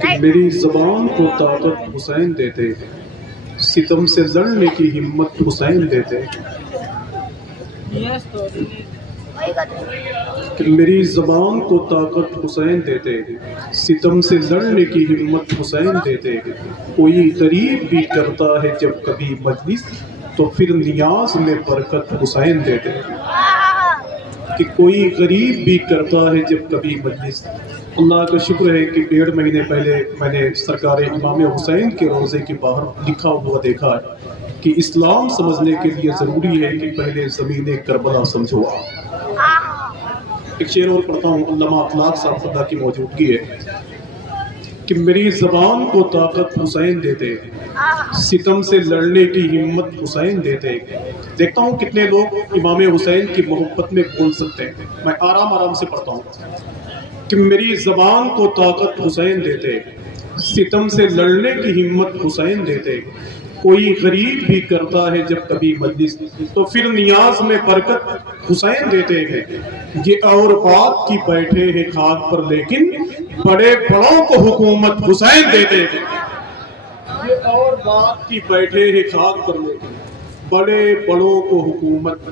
کہ میری زبان کو طاقت حسین دیتے، ستم سے لڑنے کی ہمت حسین دیتے، کہ میری زبان کو طاقت حسین دیتے، ستم سے لڑنے کی ہمت حسین دیتے، کوئی غریب بھی کرتا ہے جب کبھی مجلس تو پھر نیاز میں برکت حسین دیتے، کہ کوئی غریب بھی کرتا ہے جب کبھی مجلس۔ اللہ کا شکر ہے کہ 1.5 مہینے پہلے میں نے سرکار امام حسین کے روضے کے باہر لکھا ہوا دیکھا ہے کہ اسلام سمجھنے کے لیے ضروری ہے کہ پہلے زمین کربلا سمجھو۔ ایک شعر اور پڑھتا ہوں، علامہ اخلاق صاحب خدا کی موجودگی ہے، کہ میری زبان کو طاقت حسین دیتے، ستم سے لڑنے کی ہمت حسین دیتے۔ دیکھتا ہوں کتنے لوگ امام حسین کی محبت میں بول سکتے ہیں، میں آرام سے پڑھتا ہوں، کہ میری زبان کو طاقت حسین دیتے، ستم سے لڑنے کی ہمت حسین دیتے، کوئی غریب بھی کرتا ہے جب کبھی مجلس تو پھر نیاز میں برکت حسین دیتے ہیں۔ یہ اور بات کی بیٹھے ہیں خاک پر لیکن بڑے بڑوں کو حکومت حسین دیتے ہیں۔ یہ اور بات کی بیٹھے ہیں خاک پر لیکن بڑے بڑوں کو حکومت۔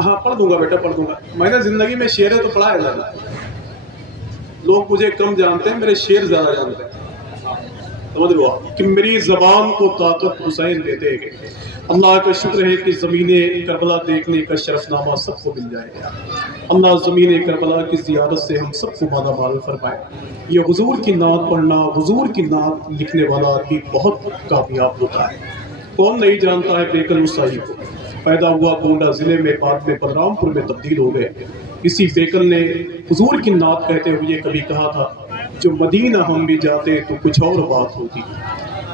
ہاں پڑھ دوں گا بیٹا، پڑھ دوں گا، میں نے زندگی میں شعر تو پڑھا ہے زیادہ، لوگ مجھے کم جانتے ہیں، میرے شعر زیادہ جانتے ہیں، سمجھ لو آپ، کہ میری زبان کو طاقت حسین دیتے ہیں۔ اللہ کا شکر ہے کہ زمین کربلا دیکھنے کا شرف نامہ سب کو مل جائے گا۔ اللہ زمین کربلا کی زیارت سے ہم سب کو مالا مال فرمائے۔ یہ حضور کی نعت پڑھنا، حضور کی نعت لکھنے والا بھی بہت کامیاب ہوتا ہے۔ کون نہیں جانتا ہے بیکل مصاحی کو؟ پیدا ہوا گونڈا ضلع میں، بعد میں بلرام پور میں تبدیل ہو گئے۔ اسی بیکل نے حضور کی نعت کہتے ہوئے کبھی کہا تھا، جو مدینہ ہم بھی جاتے تو کچھ اور بات ہوتی،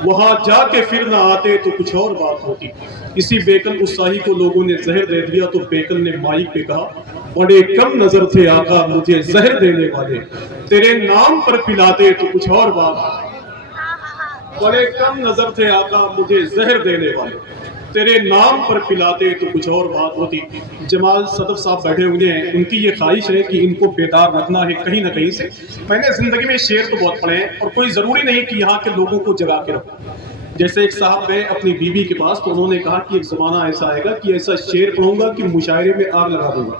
وہاں جا کے پھر نہ آتے تو کچھ اور بات ہوتی۔ اسی بیکل مصاحی کو لوگوں نے زہر دے دیا تو بیکل نے مائک پہ کہا، بڑے کم نظر تھے آقا مجھے زہر دینے والے، تیرے نام پر پلاتے تو کچھ اور بات۔ بڑے کم نظر تھے آقا مجھے زہر دینے والے، تیرے نام پر پلاتے تو کچھ اور بات ہوتی۔ جمال صدف صاحب بیٹھے ہوئے ہیں، ان کی یہ خواہش ہے کہ ان کو بیدار رکھنا ہے کہیں نہ کہیں سے۔ میں نے زندگی میں شعر تو بہت پڑھے ہیں اور کوئی ضروری نہیں کہ یہاں کے لوگوں کو جگا کے رکھو۔ جیسے ایک صاحب گئے اپنی بیوی کے پاس تو انہوں نے کہا کہ ایک زمانہ ایسا آئے گا کہ ایسا شعر پڑھوں گا کہ مشاعرے میں آگ لگا دوں گا۔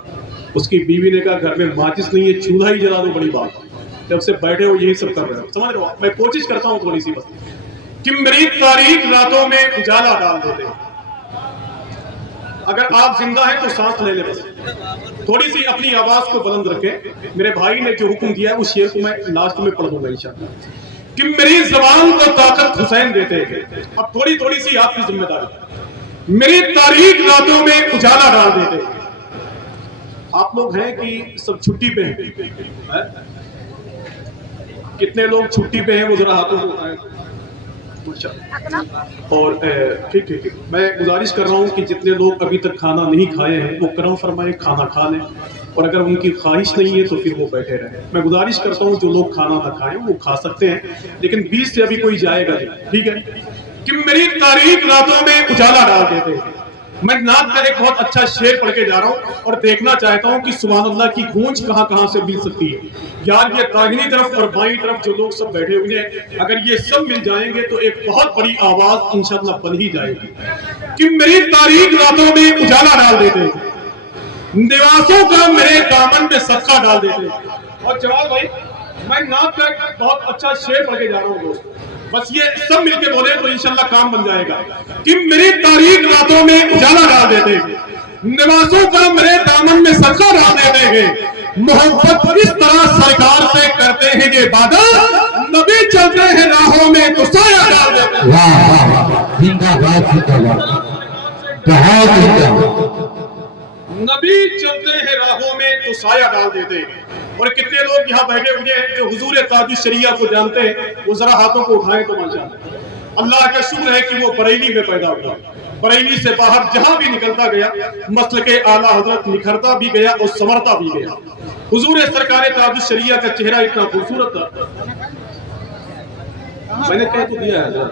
اس کی بیوی نے کہا گھر میں ماچس نہیں ہے، چولہا ہی جلا دو، بڑی بات۔ جب سے بیٹھے ہو یہی سب کر رہے ہو، سمجھ رہے ہو؟ میں کوشش کرتا ہوں تھوڑی سی بس، کہ میری تاریخ راتوں میں اجالا ڈال دیتے ہیں۔ اگر آپ زندہ ہیں تو سانس لے لیں، بس تھوڑی سی اپنی آواز کو بلند رکھیں۔ میرے بھائی نے جو حکم دیا ہے اس شعر کو میں لاسٹ میں پڑھ دوں گا انشاءاللہ، کہ میری زبان کو طاقت حسین دیتے ہیں۔ اب تھوڑی سی آپ کی ذمہ داری، میری تاریخ راتوں میں اجالا ڈال دیتے ہیں۔ آپ لوگ ہیں کہ سب چھٹی پہ ہیں؟ کتنے لوگ چھٹی پہ ہیں وہ ذرا ہاتھوں کو اٹھائیں۔ اور ٹھیک میں گزارش کر رہا ہوں کہ جتنے لوگ ابھی تک کھانا نہیں کھائے ہیں وہ کرم فرمائیں کھانا کھا لیں، اور اگر ان کی خواہش نہیں ہے تو پھر وہ بیٹھے رہیں۔ میں گزارش کرتا ہوں جو لوگ کھانا نہ کھائیں وہ کھا سکتے ہیں، لیکن 20 سے ابھی کوئی جائے گا نہیں، ٹھیک ہے؟ کہ میری تاریخ راتوں میں اجالا ڈال دیتے ہیں۔ میں نعت کا ایک بہت اچھا شعر پڑھ کے جا رہا ہوں اور دیکھنا چاہتا ہوں کہ سبحان اللہ کی گونج کہاں کہاں سے مل سکتی ہے۔ یار یہ داہنی طرف اور بائیں طرف جو لوگ سب بیٹھے ہوئے ہیں، اگر یہ سب مل جائیں گے تو ایک بہت بڑی آواز انشاءاللہ بن ہی جائے گی، کہ میری تاریخ راتوں میں اجالا ڈال دیتے ہیں، نواسوں کا میرے دامن میں صدقہ ڈال دیتے ہیں۔ اور جواب بھائی میں نعت کا ایک بہت اچھا شعر پڑھ کے جا رہا ہوں دوست، بس یہ سب مل کے بولے تو انشاءاللہ کام بن جائے گا، کہ میری تاریخ راتوں میں اجالا ڈال دیتے ہیں، نوازوں کا میرے دامن میں صدقہ ڈال دیتے ہیں، محبت اس طرح سرکار سے کرتے ہیں یہ عبادت، نبی چلتے ہیں راہوں میں تو سایہ ڈال دیتے ہیں۔ واہ واہ واہ، زندہ باد زندہ باد، بہت زندہ باد۔ نبی چلتے ہیں راہوں میں تو سایہ ڈال دیتے ہیں۔ اور کتنے لوگ یہاں بیٹھے ہوئے ہیں جو حضور تاج الشریعہ کو جانتے ہیں، وہ ذرا ہاتھوں کو اٹھائیں تو ماشاءاللہ۔ اللہ کا شکر ہے کہ وہ بریلی میں پیدا ہوا، بریلی سے باہر جہاں بھی نکلتا گیا مسلک اعلیٰ حضرت نکھرتا بھی گیا اور سنورتا بھی گیا۔ حضور سرکار تاج الشریعہ کا چہرہ اتنا خوبصورت تھا، میں نے کہہ تو دیا ہے حضرت،